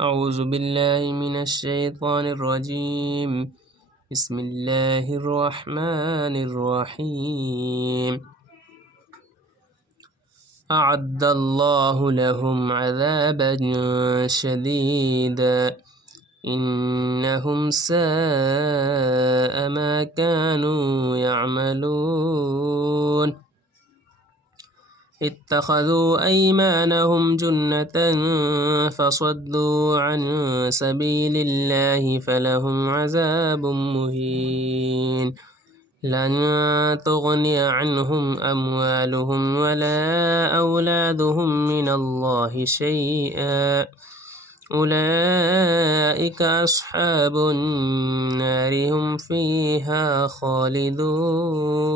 اعوذ باللہ من الشیطان الرجیم بسم اللہ الرحمن الرحیم اعد اللہ لهم عذابا شدیدا انہم ساء ما كانوا يعملون اتخذوا أيمانهم جنة فصدوا عن سبيل الله فلهم عذاب مهين لن تغني عنهم أموالهم ولا أولادهم من الله شيئا أولئك أصحاب النار هم فيها خالدون۔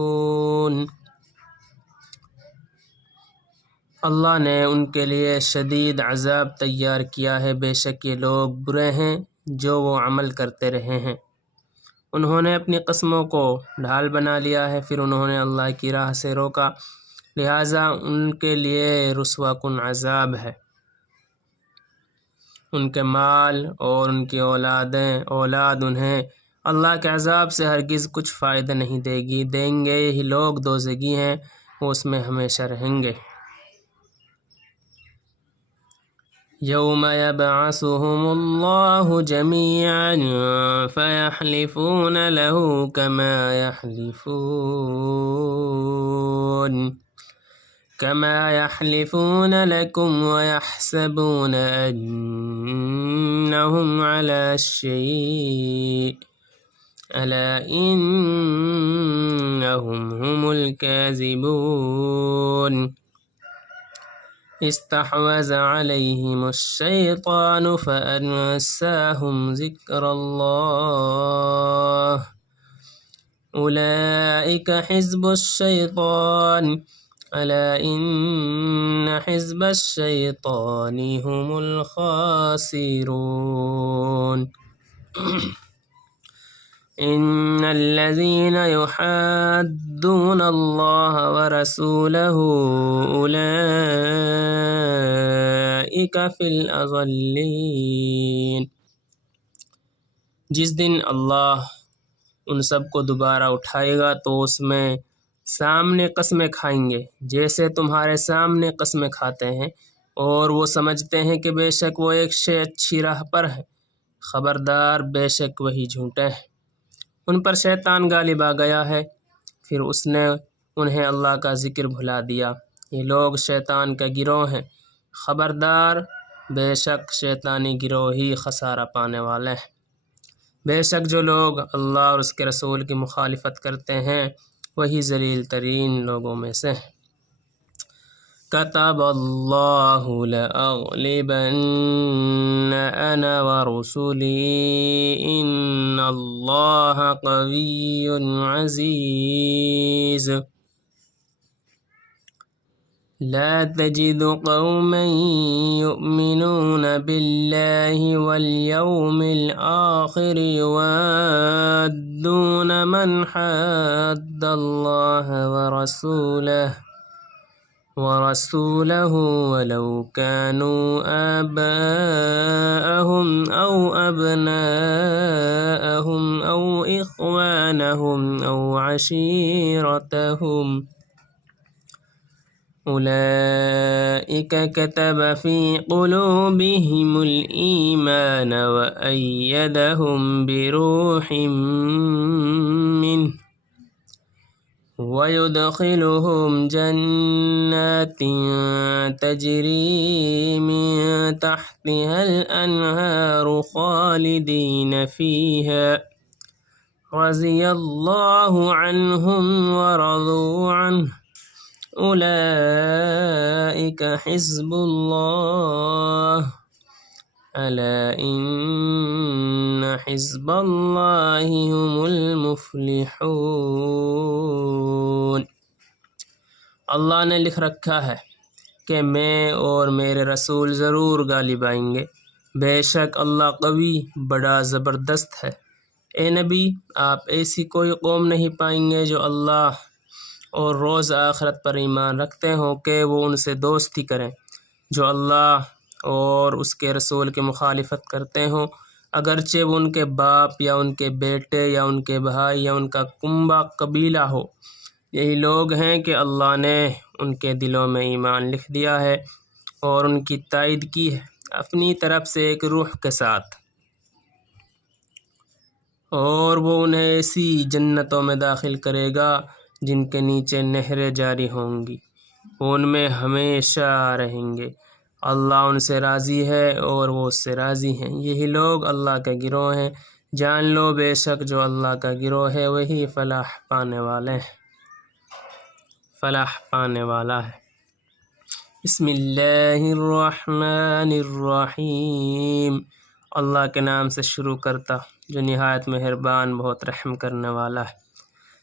اللہ نے ان کے لیے شدید عذاب تیار کیا ہے، بے شک یہ لوگ برے ہیں جو وہ عمل کرتے رہے ہیں۔ انہوں نے اپنی قسموں کو ڈھال بنا لیا ہے، پھر انہوں نے اللہ کی راہ سے روکا، لہٰذا ان کے لیے رسوا کن عذاب ہے۔ ان کے مال اور ان کی اولاد انہیں اللہ کے عذاب سے ہرگز کچھ فائدہ نہیں دیں گے۔ یہی لوگ دوزخی ہیں، وہ اس میں ہمیشہ رہیں گے۔ یوم یبعثهم اللہ جمیعا فیحلفون له كما يحلفون لكم ويحسبون أنهم على شيء ألا إنهم هم الكاذبون۔ استحوذ عليهم الشيطان فأنساهم ذكر الله أولئك حزب الشيطان ألا إن حزب الشيطان هم الخاسرون۔ إن الذين يحادون الله ورسوله أولئك في الأضلين۔ جس دن اللہ ان سب کو دوبارہ اٹھائے گا تو اس میں سامنے قسمیں کھائیں گے جیسے تمہارے سامنے قسمیں کھاتے ہیں، اور وہ سمجھتے ہیں کہ بے شک وہ ایک شے اچھی راہ پر ہے، خبردار بے شک وہی جھوٹے ہیں۔ ان پر شیطان غالب آ گیا ہے، پھر اس نے انہیں اللہ کا ذکر بھلا دیا۔ یہ لوگ شیطان کا گروہ ہیں، خبردار بے شک شیطانی گروہ ہی خسارہ پانے والے ہیں۔ بے شک جو لوگ اللہ اور اس کے رسول کی مخالفت کرتے ہیں وہی ذلیل ترین لوگوں میں سے ہیں۔ كتب اللہ لأغلبن أنا ورسلی إن اللہ قوی عزیز۔ لا تجد قوما يؤمنون بالله واليوم الآخر يوادون من حاد الله ورسوله ولو كانوا آباءهم أو أبناءهم أو إخوانهم أو عشيرتهم أولئك كتب في قلوبهم الإيمان وأيدهم بروح منه ويدخلهم جنات تجري من تحتها الأنهار خالدين فيها رضي الله عنهم ورضوا عنه أولئك حزب الله ألا إن حزب الله هم المفلحون۔ اللہ نے لکھ رکھا ہے کہ میں اور میرے رسول ضرور غالب آئیں گے، بے شک اللہ قوی بڑا زبردست ہے۔ اے نبی، آپ ایسی کوئی قوم نہیں پائیں گے جو اللہ اور روز آخرت پر ایمان رکھتے ہوں کہ وہ ان سے دوستی کریں۔ جو اللہ اور اس کے رسول کی مخالفت کرتے ہوں، اگرچہ وہ ان کے باپ یا ان کے بیٹے یا ان کے بھائی یا ان کا کنبہ قبیلہ ہو۔ یہی لوگ ہیں کہ اللہ نے ان کے دلوں میں ایمان لکھ دیا ہے اور ان کی تائید کی ہے اپنی طرف سے ایک روح کے ساتھ، اور وہ انہیں ایسی جنتوں میں داخل کرے گا جن کے نیچے نہریں جاری ہوں گی، وہ ان میں ہمیشہ رہیں گے۔ اللہ ان سے راضی ہے اور وہ اس سے راضی ہیں۔ یہی لوگ اللہ کے گروہ ہیں۔ جان لو بے شک جو اللہ کا گروہ ہے وہی فلاح پانے والا ہے۔ بسم اللہ الرحمن الرحیم، اللہ کے نام سے شروع کرتا جو نہایت مہربان بہت رحم کرنے والا ہے۔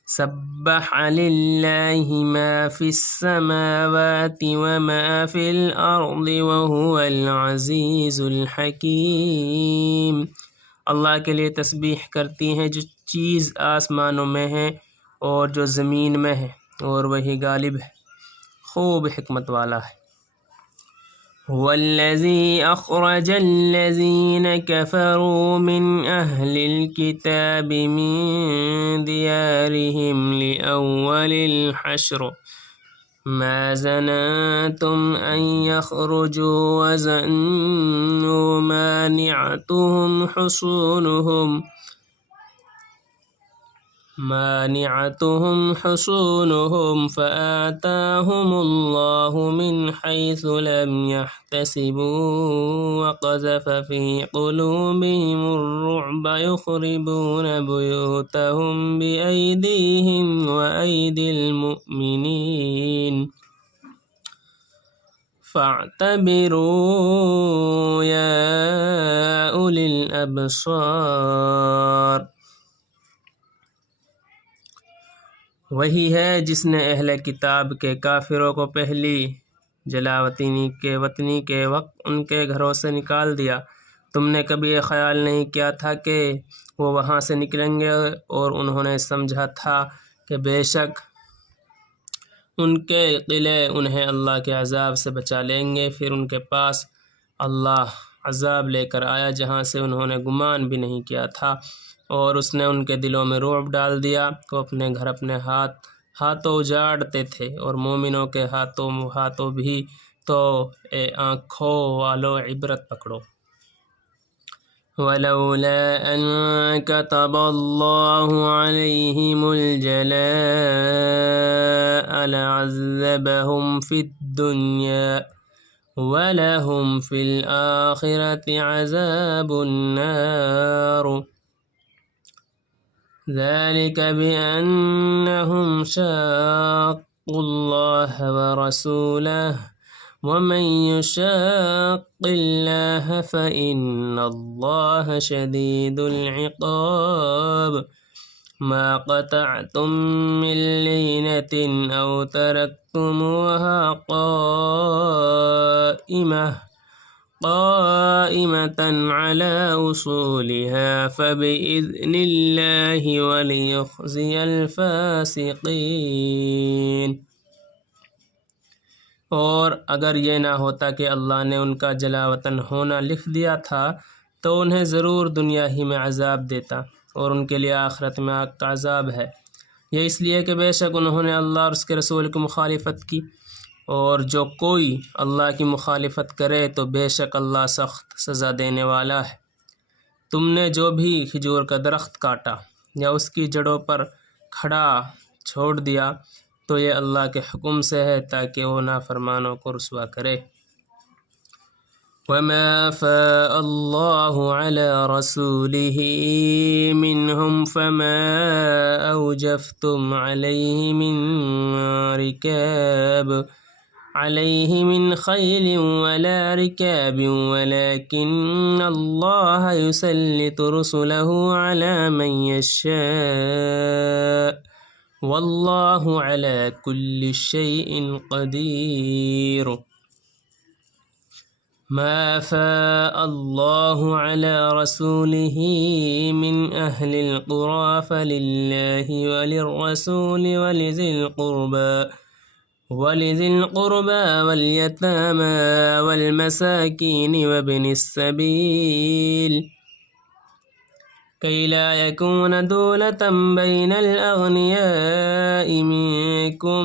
سبح للہ ما فی السماوات وما فی الارض وهو العزیز الحکیم، اللہ کے لیے تسبیح کرتی ہیں جو چیز آسمانوں میں ہے اور جو زمین میں ہے، اور وہی غالب ہے، خوب حکمت والا ہے۔ هو الذي أخرج الذين كفروا من أهل الكتاب من ديارهم لأول الحشر ما ظننتم أن يخرجوا وظنوا مانعتهم حصونهم فآتاهم الله من حيث لم يحتسبوا وقذف في قلوبهم الرعب يخربون بيوتهم بأيديهم وأيدي المؤمنين فاعتبروا يا أولي الأبصار۔ وہی ہے جس نے اہل کتاب کے کافروں کو پہلی جلاوطنی کے وقت ان کے گھروں سے نکال دیا۔ تم نے کبھی یہ خیال نہیں کیا تھا کہ وہ وہاں سے نکلیں گے، اور انہوں نے سمجھا تھا کہ بے شک ان کے قلعے انہیں اللہ کے عذاب سے بچا لیں گے۔ پھر ان کے پاس اللہ عذاب لے کر آیا جہاں سے انہوں نے گمان بھی نہیں کیا تھا، اور اس نے ان کے دلوں میں رعب ڈال دیا۔ وہ اپنے گھر اپنے ہاتھوں اجاڑتے تھے، اور مومنوں کے ہاتھوں بھی۔ تو اے آنکھوں والو عبرت پکڑو۔ وَلَوْلَا أَن كَتَبَ اللَّهُ عَلَيْهِمُ الْجَلَاءَ لَعَذَّبَهُمْ فِي الدُّنْيَا وَلَهُمْ فِي الْآخِرَةِ عَذَابُ النَّارِ ذَلِكَ بِأَنَّهُمْ شَاقُّوا اللَّهَ وَرَسُولَهُ وَمَن يُشَاقِّ اللَّهَ فَإِنَّ اللَّهَ شَدِيدُ الْعِقَابِ مَا قَطَعْتُم مِّن لِّينَةٍ أَوْ تَرَكْتُمُوهَا قَائِمَةً عَلَىٰ أُصُولِهَا فَبِإِذْنِ اللَّهِ وَلِيُخْزِيَ الْفَاسِقِينَ۔ اور اگر یہ نہ ہوتا کہ اللہ نے ان کا جلاوطن ہونا لکھ دیا تھا تو انہیں ضرور دنیا ہی میں عذاب دیتا، اور ان کے لیے آخرت میں آگ کا عذاب ہے۔ یہ اس لیے کہ بے شک انہوں نے اللہ اور اس کے رسول کی مخالفت کی، اور جو کوئی اللہ کی مخالفت کرے تو بے شک اللہ سخت سزا دینے والا ہے۔ تم نے جو بھی کھجور کا درخت کاٹا یا اس کی جڑوں پر کھڑا چھوڑ دیا تو یہ اللہ کے حکم سے ہے تاکہ وہ نافرمانوں کو رسوا کرے۔ وَمَا أَفَاءَ اللَّهُ عَلَىٰ رَسُولِهِ مِنْهُمْ فَمَا أَوْجَفْتُمْ عَلَيْهِ مِنْ خَيْلٍ وَلَا رِكَابٍ وَلَٰكِنَّ اللَّهَ يُسَلِّطُ رُسُلَهُ عَلَىٰ مَن يَشَاءُ وَاللَّهُ عَلَىٰ كُلِّ شَيْءٍ قَدِيرٌ۔ مَا أَفَاءَ اللَّهُ عَلَىٰ رَسُولِهِ مِنْ أَهْلِ الْقُرَىٰ فَلِلَّهِ وَلِلرَّسُولِ وَلِذِي الْقُرْبَىٰ وَلِذِي الْقُرْبَى وَالْيَتَامَى وَالْمَسَاكِينِ وَابْنِ السَّبِيلِ كَيْ لَا يَكُونَ دُولَةً بَيْنَ الْأَغْنِيَاءِ مِنكُمْ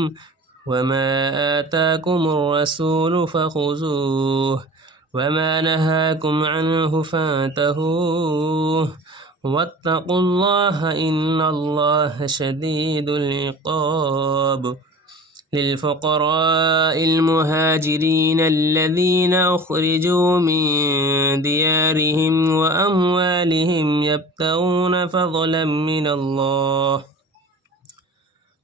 وَمَا آتَاكُمُ الرَّسُولُ فَخُذُوهُ وَمَا نَهَاكُمْ عَنْهُ فَانتَهُوا وَاتَّقُوا اللَّهَ إِنَّ اللَّهَ شَدِيدُ الْعِقَابِ لِلْفُقَرَاءِ الْمُهَاجِرِينَ الَّذِينَ أُخْرِجُوا مِنْ دِيَارِهِمْ وَأَمْوَالِهِمْ يَبْتَغُونَ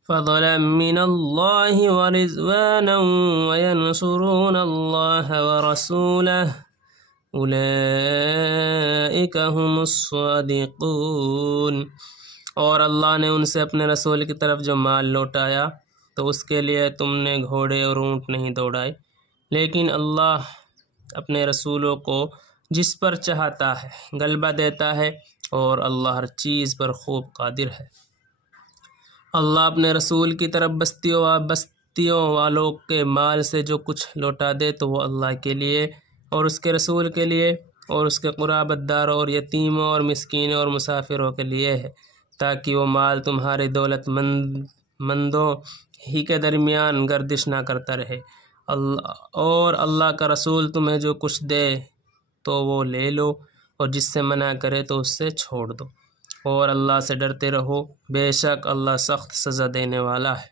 فضلا من الله ورضوانا وينصرون الله ورسوله أولئك هم الصادقون۔ اور اللہ نے ان سے اپنے رسول کی طرف جو مال لوٹایا تو اس کے لیے تم نے گھوڑے اور اونٹ نہیں دوڑائے، لیکن اللہ اپنے رسولوں کو جس پر چاہتا ہے غلبہ دیتا ہے، اور اللہ ہر چیز پر خوب قادر ہے۔ اللہ اپنے رسول کی طرف بستیوں والوں کے مال سے جو کچھ لوٹا دے تو وہ اللہ کے لیے اور اس کے رسول کے لیے اور اس کے قرابت داروں اور یتیموں اور مسکینوں اور مسافروں کے لیے ہے، تاکہ وہ مال تمہارے دولت مندوں ہی کے درمیان گردش نہ کرتا رہے، اور اللہ کا رسول تمہیں جو کچھ دے تو وہ لے لو، اور جس سے منع کرے تو اس سے چھوڑ دو، اور اللہ سے ڈرتے رہو، بے شک اللہ سخت سزا دینے والا ہے۔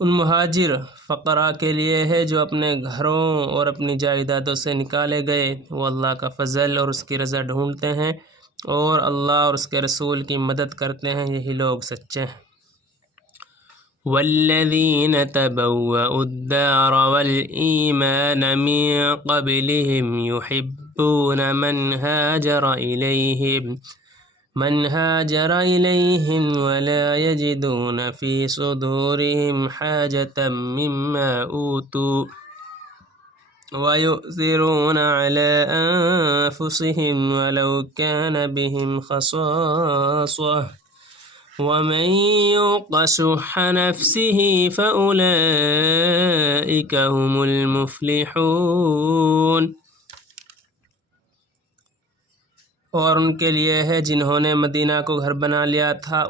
ان مہاجر فقراء کے لیے ہے جو اپنے گھروں اور اپنی جائیدادوں سے نکالے گئے، وہ اللہ کا فضل اور اس کی رضا ڈھونڈتے ہیں اور اللہ اور اس کے رسول کی مدد کرتے ہیں، یہی لوگ سچے ہیں۔ والذین تبوأوا الدار والإیمان من قبلهم يحبون من هاجر إليهم ولا يجدون في صدورهم حاجة مما أوتوا ويؤثرون على أنفسهم ولو كان بهم خصاصة ومن يوق شح نفسه فأولئك هم المفلحون۔ اور ان کے لیے ہے جنہوں نے مدینہ کو گھر بنا لیا تھا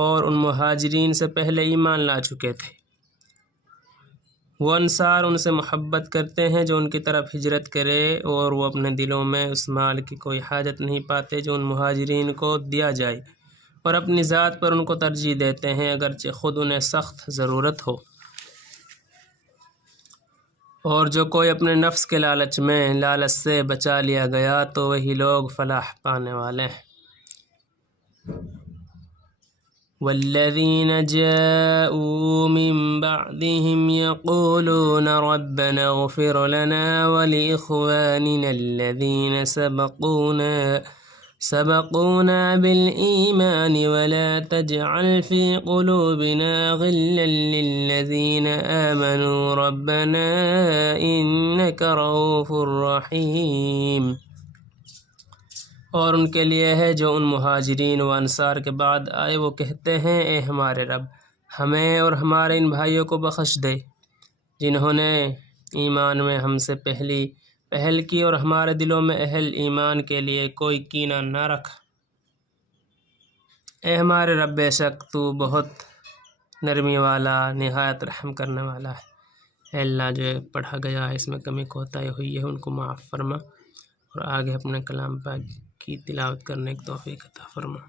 اور ان مہاجرین سے پہلے ایمان لا چکے تھے، وہ انصار ان سے محبت کرتے ہیں جو ان کی طرف ہجرت کرے، اور وہ اپنے دلوں میں اس مال کی کوئی حاجت نہیں پاتے جو ان مہاجرین کو دیا جائے، اور اپنی ذات پر ان کو ترجیح دیتے ہیں اگرچہ خود انہیں سخت ضرورت ہو۔ اور جو کوئی اپنے نفس کے لالچ سے بچا لیا گیا تو وہی لوگ فلاح پانے والے ہیں۔ والذین جاءوا من بعدهم يقولون ربنا اغفر لنا ولإخواننا الذين سبقونا بالإيمان ولا تجعل في قلوبنا غلا للذين آمنوا ربنا إنك رؤوف رحيم۔ اور ان کے لیے ہے جو ان مہاجرین و انصار کے بعد آئے، وہ کہتے ہیں اے ہمارے رب، ہمیں اور ہمارے ان بھائیوں کو بخش دے جنہوں نے ایمان میں ہم سے پہل کی، اور ہمارے دلوں میں اہل ایمان کے لیے کوئی کینہ نہ رکھ۔ اے ہمارے رب، بے شک تو بہت نرمی والا نہایت رحم کرنے والا ہے۔ اے اللہ، جو پڑھا گیا ہے اس میں کمی کوتاہی ہوئی ہے ان کو معاف فرما، اور آگے اپنے کلام پاک کی تلاوت کرنے کی توفیق عطا فرما۔